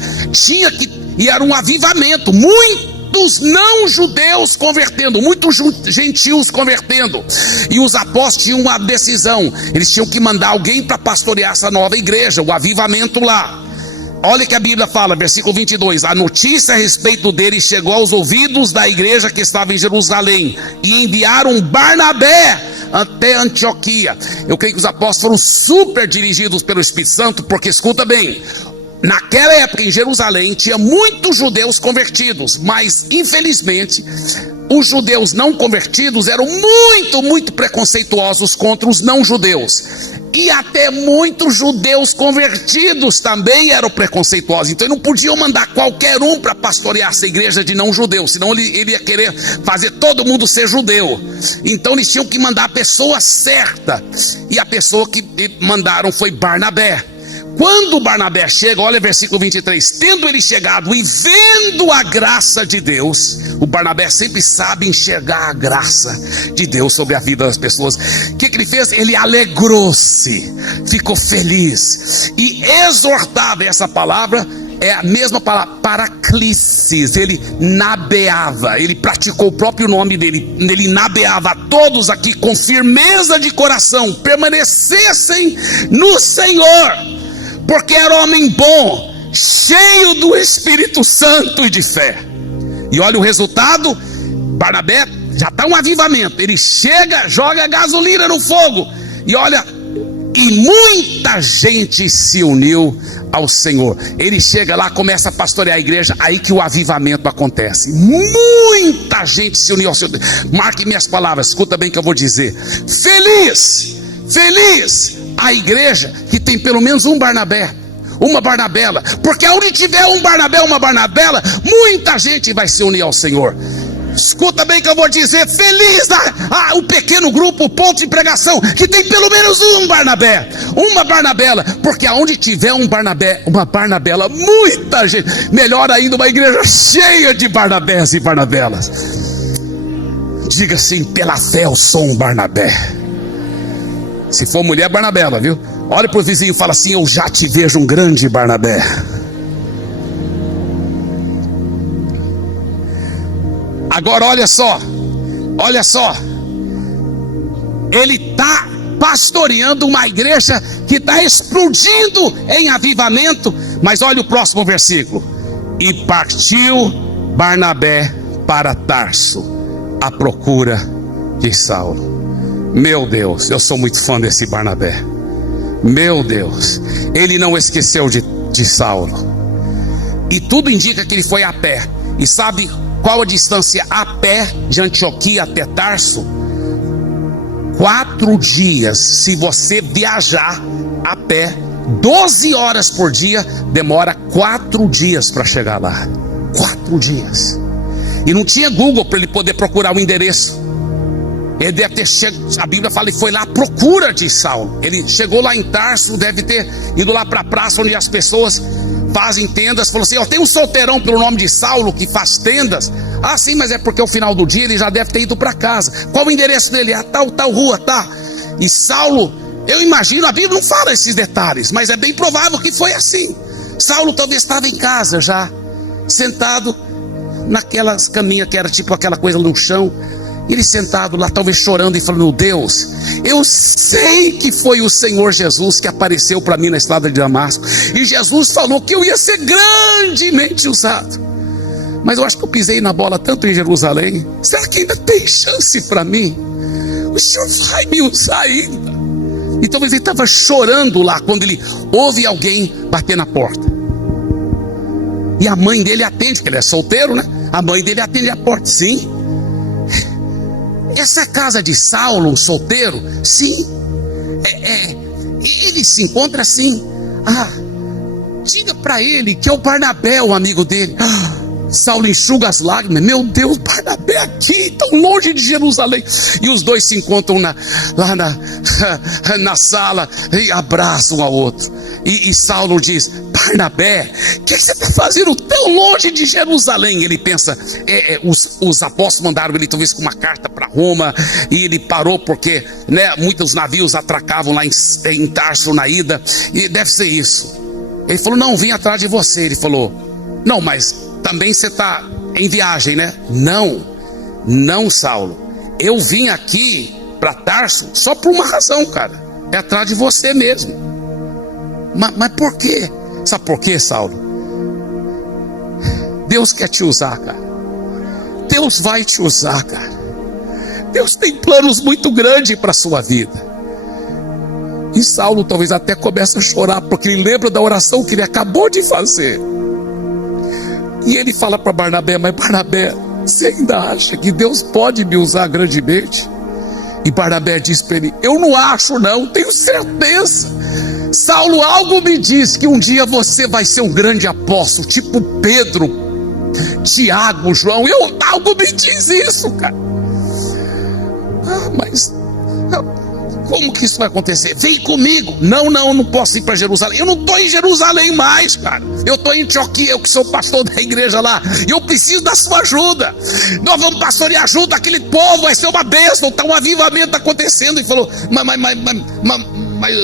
E era um avivamento. Muitos não-judeus convertendo, muitos gentios convertendo. E os apóstolos tinham uma decisão. Eles tinham que mandar alguém para pastorear essa nova igreja, o avivamento lá. Olha que a Bíblia fala, versículo 22. A notícia a respeito dele chegou aos ouvidos da igreja que estava em Jerusalém, e enviaram Barnabé até Antioquia. Eu creio que os apóstolos foram super dirigidos pelo Espírito Santo, porque escuta bem, naquela época em Jerusalém tinha muitos judeus convertidos, mas infelizmente os judeus não convertidos eram muito preconceituosos contra os não judeus. E até muitos judeus convertidos também eram preconceituosos. Então não podiam mandar qualquer um para pastorear essa igreja de não judeus, senão ele ia querer fazer todo mundo ser judeu. Então eles tinham que mandar a pessoa certa, e a pessoa que mandaram foi Barnabé. Quando Barnabé chega, olha versículo 23, tendo ele chegado e vendo a graça de Deus, o Barnabé sempre sabe enxergar a graça de Deus sobre a vida das pessoas. O que ele fez? Ele alegrou-se, ficou feliz e exortava. Essa palavra é a mesma palavra, paraclisis. Ele nabeava, ele praticou o próprio nome dele, ele nabeava a todos aqui com firmeza de coração, permanecessem no Senhor, porque era homem bom, cheio do Espírito Santo e de fé. E olha o resultado. Barnabé já está um avivamento. Ele chega, joga gasolina no fogo, e olha, e muita gente se uniu ao Senhor. Ele chega lá, começa a pastorear a igreja, aí que o avivamento acontece. Muita gente se uniu ao Senhor. Marque minhas palavras, escuta bem o que eu vou dizer. Feliz a igreja que tem pelo menos um Barnabé, uma Barnabela, porque onde tiver um Barnabé, uma Barnabela, muita gente vai se unir ao Senhor. Escuta bem que eu vou dizer. Feliz o pequeno grupo, o ponto de pregação, que tem pelo menos um Barnabé, uma Barnabela, porque aonde tiver um Barnabé, uma Barnabela, muita gente. Melhor ainda, uma igreja cheia de Barnabés e Barnabelas. Diga assim: pela fé eu sou um Barnabé. Se for mulher, Barnabela, viu? Olha para o vizinho e fala assim: eu já te vejo um grande Barnabé. Agora olha só, ele está pastoreando uma igreja que está explodindo em avivamento. Mas olha o próximo versículo: e partiu Barnabé para Tarso, à procura de Saulo. Meu Deus, eu sou muito fã desse Barnabé. Meu Deus, ele não esqueceu de Saulo. E tudo indica que ele foi a pé. E sabe qual a distância a pé de Antioquia até Tarso? 4 dias. Se você viajar a pé 12 horas por dia, demora 4 dias para chegar lá. 4 dias. E não tinha Google para ele poder procurar o endereço. Ele deve ter chegado, a Bíblia fala que foi lá à procura de Saulo. Ele chegou lá em Tarso, deve ter ido lá para a praça onde as pessoas fazem tendas. Falou assim: tem um solteirão pelo nome de Saulo que faz tendas. Ah, sim, mas é porque ao final do dia ele já deve ter ido para casa. Qual o endereço dele? Ah, tal rua, tá. E Saulo, eu imagino, a Bíblia não fala esses detalhes, mas é bem provável que foi assim. Saulo talvez estava em casa já, sentado naquelas caminhas que era tipo aquela coisa no chão. Ele sentado lá, talvez chorando e falando: meu Deus, eu sei que foi o Senhor Jesus que apareceu para mim na estrada de Damasco, e Jesus falou que eu ia ser grandemente usado, mas eu acho que eu pisei na bola tanto em Jerusalém. Será que ainda tem chance para mim? O Senhor vai me usar ainda? E talvez ele estava chorando lá quando ele ouve alguém bater na porta. E a mãe dele atende, porque ele é solteiro, né? A mãe dele atende a porta. Sim. Essa é a casa de Saulo, um solteiro? Sim. Ele se encontra assim. Ah, diga para ele que é o Barnabé, o amigo dele. Saulo enxuga as lágrimas. Meu Deus, Barnabé aqui, tão longe de Jerusalém. E os dois se encontram lá na sala e abraçam um ao outro. E Saulo diz: Barnabé, o que você está fazendo tão longe de Jerusalém? Ele pensa, os apóstolos mandaram ele talvez com uma carta para Roma, e ele parou porque, né, muitos navios atracavam lá em Tarso na ida, e deve ser isso. Ele falou: não, vim atrás de você. Ele falou: não, mas também você está em viagem, né? Não, Saulo, eu vim aqui para Tarso só por uma razão, cara. É atrás de você mesmo. Mas por quê? Sabe por quê, Saulo? Deus quer te usar, cara. Deus vai te usar, cara. Deus tem planos muito grandes para a sua vida. E Saulo talvez até comece a chorar, porque ele lembra da oração que ele acabou de fazer. E ele fala para Barnabé: mas Barnabé, você ainda acha que Deus pode me usar grandemente? E Barnabé diz para ele: eu não acho não, tenho certeza. Saulo, algo me diz que um dia você vai ser um grande apóstolo, tipo Pedro, Tiago, João. Algo me diz isso, cara. Mas como que isso vai acontecer? Vem comigo. Não posso ir para Jerusalém. Eu não estou em Jerusalém mais, cara. Eu estou em Antioquia, eu que sou pastor da igreja lá. E eu preciso da sua ajuda. Nós vamos pastorear junto aquele povo, vai ser uma bênção. Está um avivamento acontecendo. E falou: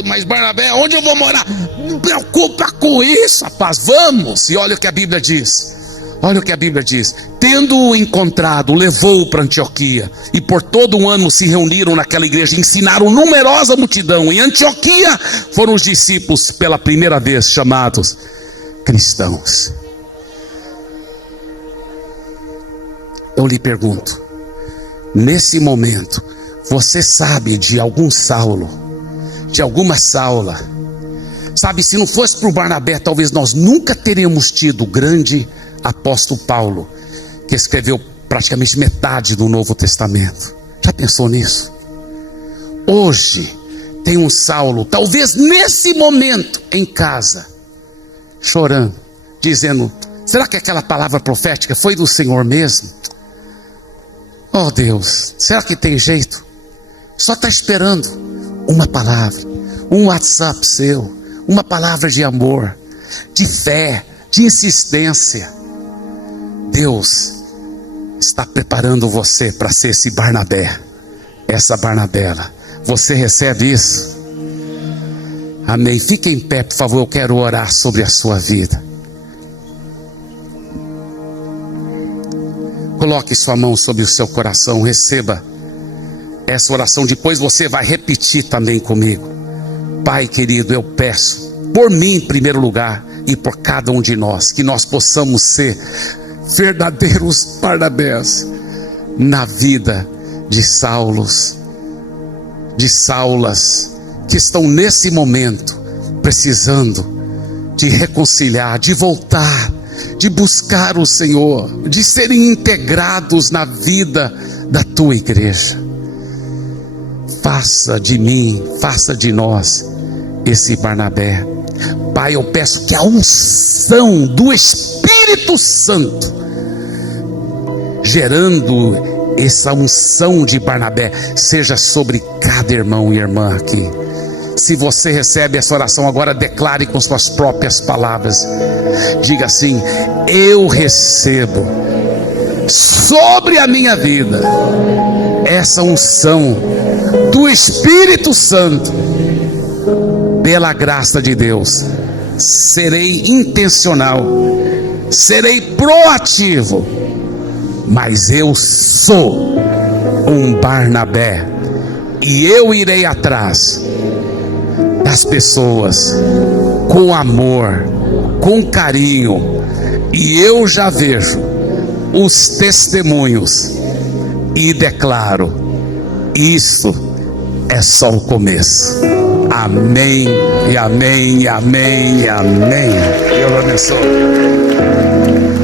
mas Barnabé, onde eu vou morar? Não preocupa com isso, rapaz. Vamos. E olha o que a Bíblia diz. Olha o que a Bíblia diz: tendo-o encontrado, levou-o para Antioquia, e por todo um ano se reuniram naquela igreja, ensinaram numerosa multidão. Em Antioquia foram os discípulos pela primeira vez chamados cristãos. Eu lhe pergunto, nesse momento, você sabe de algum Saulo, de alguma Saula? Sabe, se não fosse para o Barnabé, talvez nós nunca teríamos tido o grande apóstolo Paulo, que escreveu praticamente metade do Novo Testamento. Já pensou nisso? Hoje tem um Saulo, talvez nesse momento em casa, chorando, dizendo: será que aquela palavra profética foi do Senhor mesmo? Oh Deus, será que tem jeito? Só está esperando uma palavra, um WhatsApp seu, uma palavra de amor, de fé, de insistência. Deus está preparando você para ser esse Barnabé, essa Barnabela. Você recebe isso? Amém. Fique em pé, por favor. Eu quero orar sobre a sua vida. Coloque sua mão sobre o seu coração. Receba essa oração. Depois você vai repetir também comigo. Pai querido, eu peço, por mim em primeiro lugar, e por cada um de nós, que nós possamos ser verdadeiros Barnabés, na vida de Saulos, de Saulas, que estão nesse momento precisando de reconciliar, de voltar, de buscar o Senhor, de serem integrados na vida da tua igreja. Faça de mim, faça de nós esse Barnabé. Pai, eu peço que a unção do Espírito Santo, gerando essa unção de Barnabé, seja sobre cada irmão e irmã aqui. Se você recebe essa oração agora, declare com suas próprias palavras. Diga assim: eu recebo sobre a minha vida essa unção do Espírito Santo. Pela graça de Deus, serei intencional, serei proativo, mas eu sou um Barnabé, e eu irei atrás das pessoas com amor, com carinho, e eu já vejo os testemunhos e declaro: isso é só o começo. Amém, e amém, e amém, e amém. Deus abençoe.